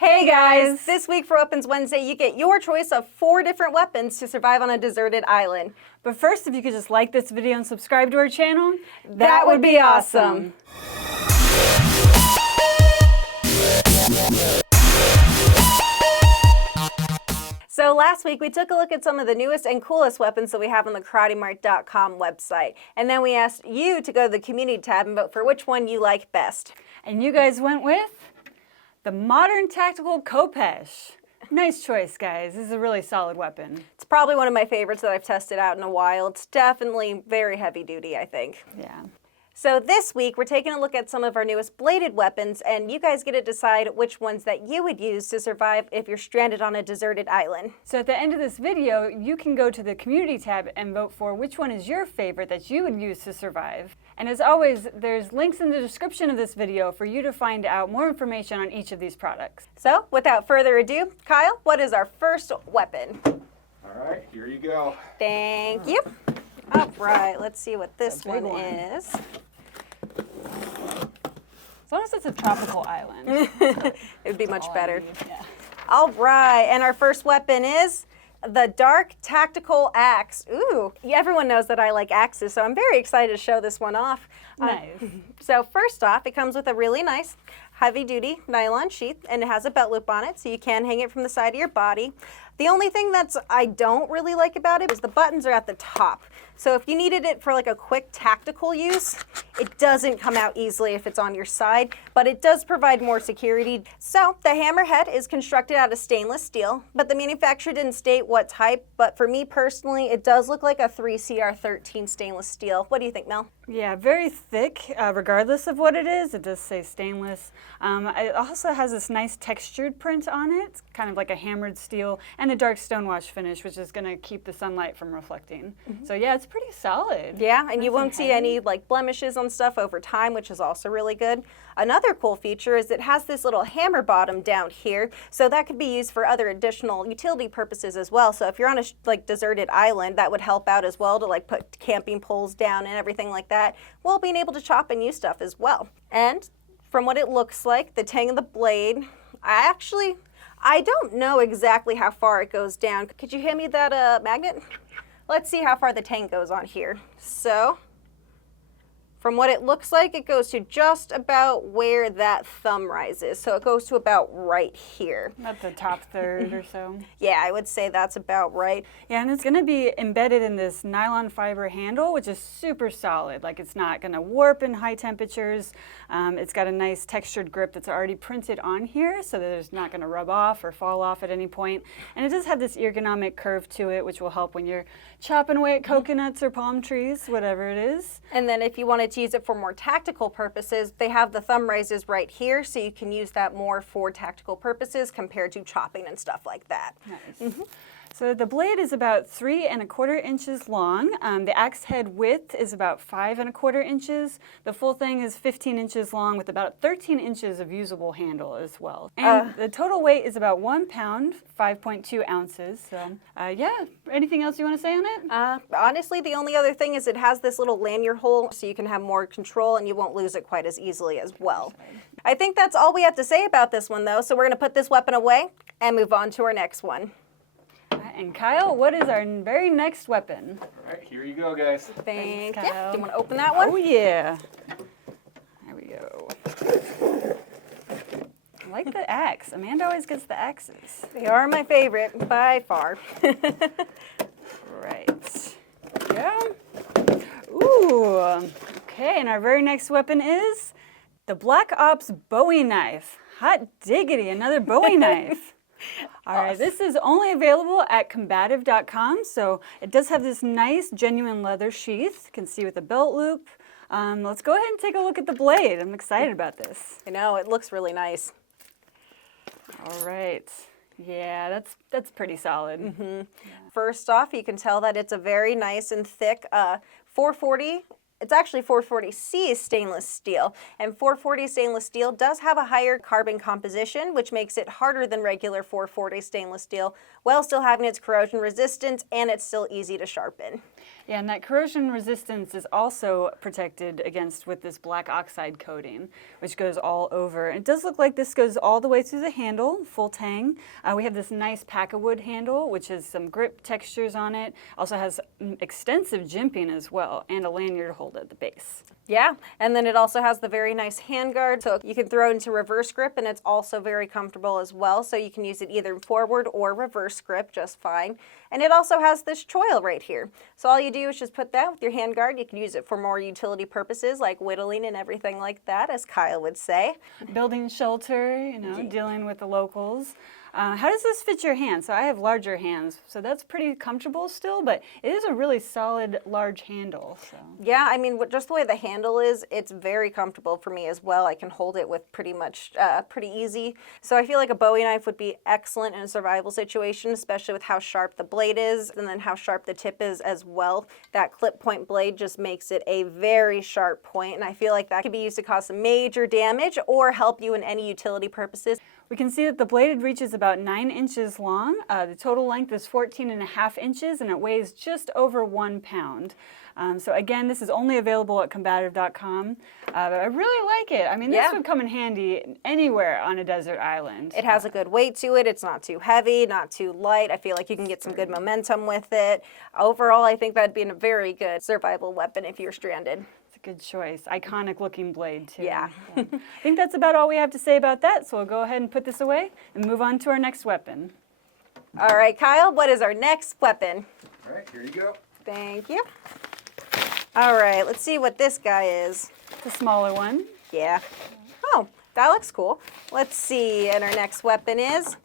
Hey guys! This week for Weapons Wednesday, you get your choice of 4 different weapons to survive on a deserted island. But first, if you could just like this video and subscribe to our channel, that would be awesome. So last week, we took a look at some of the newest and coolest weapons that we have on the KarateMart.com website. And then we asked you to go to the community tab and vote for which one you like best. And you guys went with the Modern Tactical Khopesh. Nice choice, guys. This is a really solid weapon. It's probably one of my favorites that I've tested out in a while. It's definitely very heavy duty, I think. Yeah. So this week, we're taking a look at some of our newest bladed weapons, and you guys get to decide which ones that you would use to survive if you're stranded on a deserted island. So at the end of this video, you can go to the community tab and vote for which one is your favorite that you would use to survive. And as always, there's links in the description of this video for you to find out more information on each of these products. So without further ado, Kyle, what is our first weapon? All right, here you go. Thank you. All right, let's see what this one is. As long as it's a tropical island. It would be much better. Yeah. All right, and our first weapon is the Dark Tactical Axe. Ooh, everyone knows that I like axes, so I'm very excited to show this one off. Nice. So first off, it comes with a really nice heavy-duty nylon sheath, and it has a belt loop on it, so you can hang it from the side of your body. The only thing I don't really like about it is the buttons are at the top. So if you needed it for like a quick tactical use, it doesn't come out easily if it's on your side, but it does provide more security. So the hammerhead is constructed out of stainless steel, but the manufacturer didn't state what type, but for me personally, it does look like a 3CR13 stainless steel. What do you think, Mel? Yeah, very thick, regardless of what it is. It does say stainless. It also has this nice textured print on it, kind of like a hammered steel, and a dark stonewash finish, which is going to keep the sunlight from reflecting. So yeah, it's pretty solid. Yeah, and you won't see any like blemishes on stuff over time, which is also really good. Another cool feature is it has this little hammer bottom down here, so that could be used for other additional utility purposes as well. So if you're on a deserted island, that would help out as well to like put camping poles down and everything like that, while being able to chop and use stuff as well. And from what it looks like, the tang of the blade, I don't know exactly how far it goes down. Could you hand me that magnet? Let's see how far the tang goes on here. So, from what it looks like, it goes to just about where that thumb rises. So it goes to about right here. About the top third or so. Yeah, I would say that's about right. Yeah, and it's going to be embedded in this nylon fiber handle, which is super solid. Like, it's not going to warp in high temperatures. It's got a nice textured grip that's already printed on here, so that it's not going to rub off or fall off at any point. And it does have this ergonomic curve to it, which will help when you're chopping away at coconuts or palm trees, whatever it is. And then if you wanted to use it for more tactical purposes, they have the thumb raises right here, so you can use that more for tactical purposes compared to chopping and stuff like that. Nice. So the blade is about 3 1/4 inches long. The axe head width is about 5 1/4 inches. The full thing is 15 inches long with about 13 inches of usable handle as well. And the total weight is about 1 pound, 5.2 ounces. So yeah, anything else you want to say on it? Honestly, the only other thing is it has this little lanyard hole, so you can have more control and you won't lose it quite as easily as well. I think that's all we have to say about this one though, so we're going to put this weapon away and move on to our next one. And Kyle, what is our very next weapon? All right, here you go, guys. Thank you. Kyle. Do you want to open that one? Oh yeah. There we go. I like the axe. Amanda always gets the axes. They are my favorite by far. Right. Yeah. Ooh. Okay, and our very next weapon is the Black Ops Bowie knife. Hot diggity, another Bowie knife. All right, this is only available at combative.com, so it does have this nice genuine leather sheath. You can see with the belt loop. Let's go ahead and take a look at the blade. I'm excited about this. I know, it looks really nice. All right. Yeah, that's pretty solid. Yeah. First off, you can tell that it's a very nice and thick 440. It's actually 440C stainless steel, and 440 stainless steel does have a higher carbon composition, which makes it harder than regular 440 stainless steel, while still having its corrosion resistance, and it's still easy to sharpen. Yeah, and that corrosion resistance is also protected against with this black oxide coating, which goes all over. It does look like this goes all the way through the handle, full tang. We have this nice pack-a-wood handle, which has some grip textures on it. Also has extensive jimping as well, and a lanyard hold at the base. Yeah, and then it also has the very nice handguard, so you can throw it into reverse grip, and it's also very comfortable as well, so you can use it either forward or reverse grip just fine. And it also has this choil right here. So all you do is just put that with your handguard. You can use it for more utility purposes like whittling and everything like that, as Kyle would say. Building shelter, you know, dealing with the locals. How does this fit your hand? So I have larger hands, so that's pretty comfortable still, but it is a really solid, large handle. So. Yeah, I mean, just the way the handle is, it's very comfortable for me as well. I can hold it with pretty much, pretty easy. So I feel like a Bowie knife would be excellent in a survival situation, especially with how sharp the blade is and then how sharp the tip is as well. That clip point blade just makes it a very sharp point, and I feel like that could be used to cause some major damage or help you in any utility purposes. We can see that the blade reaches about 9 inches long. The total length is 14.5 inches, and it weighs just over 1 pound. So again, this is only available at combative.com, but I really like it. I mean, this would come in handy anywhere on a desert island. It has a good weight to it. It's not too heavy, not too light. I feel like you can get some good momentum with it. Overall, I think that'd be a very good survival weapon if you're stranded. Good choice. Iconic looking blade too. Yeah. I think that's about all we have to say about that, so we'll go ahead and put this away and move on to our next weapon. All right, Kyle, what is our next weapon? All right, here you go. Thank you. All right, let's see what this guy is. It's a smaller one. Yeah. Oh, that looks cool. Let's see, and our next weapon is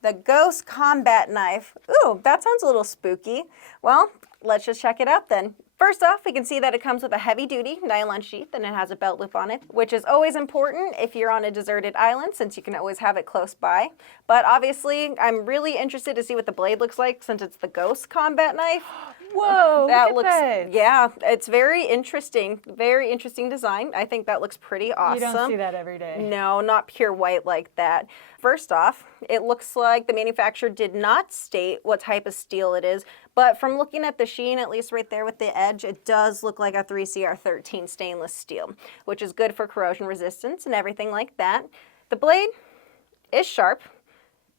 the Ghost Combat Knife. Ooh, that sounds a little spooky. Well, let's just check it out then. First off, we can see that it comes with a heavy-duty nylon sheath and it has a belt loop on it, which is always important if you're on a deserted island since you can always have it close by. But obviously, I'm really interested to see what the blade looks like since it's the Ghost Combat Knife. Whoa, That look looks, at that. yeah, it's very interesting design. I think that looks pretty awesome. You don't see that every day. No, not pure white like that. First off, it looks like the manufacturer did not state what type of steel it is, but from looking at the sheen, at least right there with the edge, it does look like a 3CR13 stainless steel, which is good for corrosion resistance and everything like that. The blade is sharp.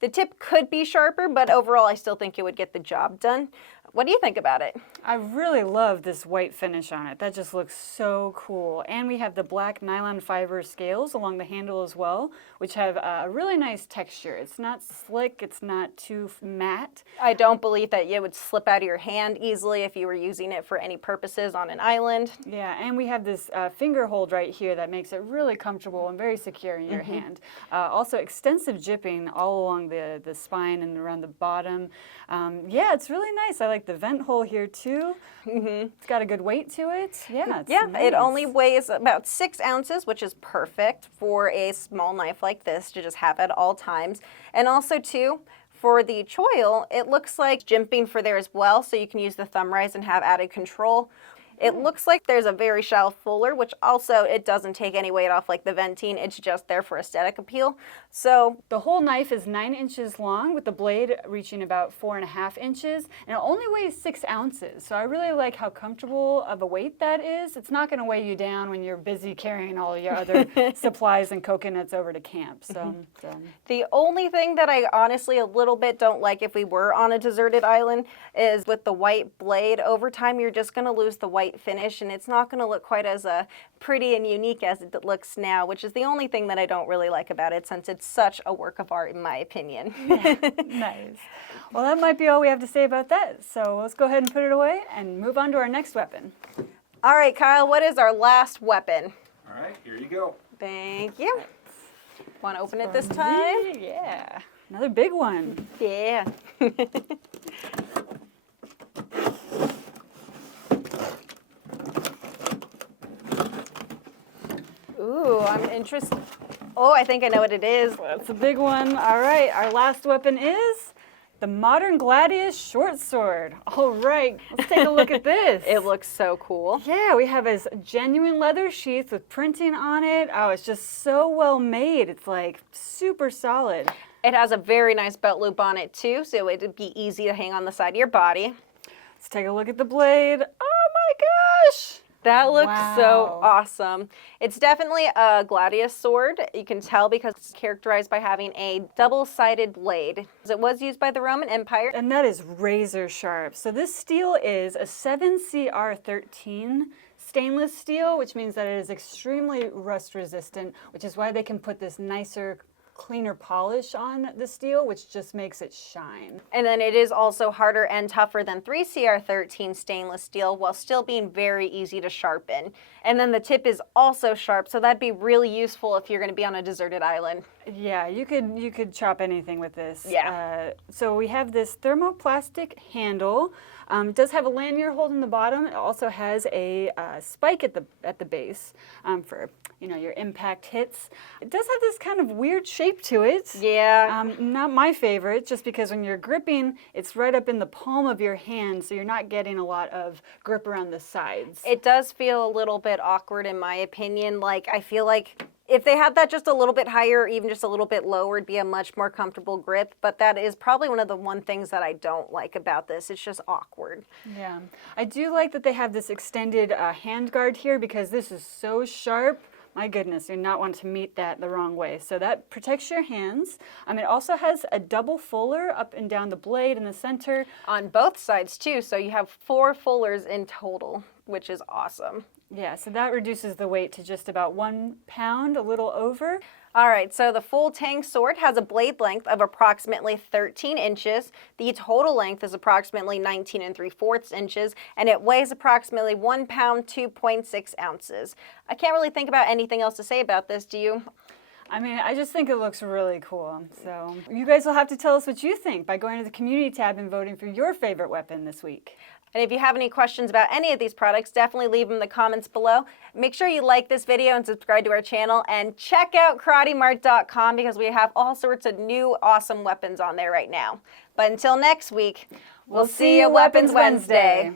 The tip could be sharper, but overall I still think it would get the job done. What do you think about it? I really love this white finish on it. That just looks so cool. And we have the black nylon fiber scales along the handle as well, which have a really nice texture. It's not slick, it's not too matte. I don't believe that it would slip out of your hand easily if you were using it for any purposes on an island. Yeah, and we have this finger hold right here that makes it really comfortable and very secure in your hand. Also extensive jipping all along the spine and around the bottom. Yeah, it's really nice. I like the vent hole here too. It's got a good weight to it. Yeah, it's nice. It only weighs about 6 ounces, which is perfect for a small knife like this to just have at all times. And also too, for the choil, it looks like jimping for there as well, so you can use the thumb rise and have added control. It looks like there's a very shallow fuller, which also it doesn't take any weight off like the venting. It's just there for aesthetic appeal. So the whole knife is 9 inches long with the blade reaching about 4.5 inches, and it only weighs 6 ounces. So I really like how comfortable of a weight that is. It's not going to weigh you down when you're busy carrying all your other supplies and coconuts over to camp. So the only thing that I honestly a little bit don't like if we were on a deserted island is with the white blade. Over time, you're just going to lose the white finish, and it's not going to look quite as pretty and unique as it looks now, which is the only thing that I don't really like about it, since it's such a work of art in my opinion. Nice. Well, that might be all we have to say about that. So let's go ahead and put it away and move on to our next weapon. All right, Kyle, what is our last weapon? All right, here you go. Thank you. Want to open it this time? Yeah. Another big one. Yeah. Ooh, I'm interested. Oh, I think I know what it is. That's a big one. All right, our last weapon is the modern Gladius short sword. All right, let's take a look at this. It looks so cool. Yeah, we have a genuine leather sheath with printing on it. Oh, it's just so well made. It's like super solid. It has a very nice belt loop on it too, so it'd be easy to hang on the side of your body. Let's take a look at the blade. Oh my gosh! That looks so Wow. awesome. It's definitely a Gladius sword. You can tell because it's characterized by having a double-sided blade. It was used by the Roman Empire. And that is razor sharp. So this steel is a 7CR13 stainless steel, which means that it is extremely rust resistant, which is why they can put this nicer, cleaner polish on the steel, which just makes it shine. And then it is also harder and tougher than 3CR13 stainless steel while still being very easy to sharpen. And then the tip is also sharp, so that'd be really useful if you're going to be on a deserted island. Yeah, you could chop anything with this. Yeah. So we have this thermoplastic handle. It does have a lanyard hole in the bottom. It also has a spike at the base for your impact hits. It does have this kind of weird shape to it. Yeah. Not my favorite, just because when you're gripping, it's right up in the palm of your hand, so you're not getting a lot of grip around the sides. It does feel a little bit awkward in my opinion. Like, I feel like if they had that just a little bit higher, or even just a little bit lower, it'd be a much more comfortable grip. But that is probably one of the things that I don't like about this. It's just awkward. Yeah, I do like that they have this extended hand guard here because this is so sharp. My goodness, you do not want to meet that the wrong way. So that protects your hands. It also has a double fuller up and down the blade in the center. On both sides too, so you have 4 fullers in total, which is awesome. Yeah, so that reduces the weight to just about 1 pound, a little over. All right, so the full tang sword has a blade length of approximately 13 inches. The total length is approximately 19 3/4 inches, and it weighs approximately 1 pound, 2.6 ounces. I can't really think about anything else to say about this, do you? I just think it looks really cool. So you guys will have to tell us what you think by going to the community tab and voting for your favorite weapon this week. And if you have any questions about any of these products, definitely leave them in the comments below. Make sure you like this video and subscribe to our channel, and check out KarateMart.com because we have all sorts of new awesome weapons on there right now. But until next week, we'll see you Weapons Wednesday.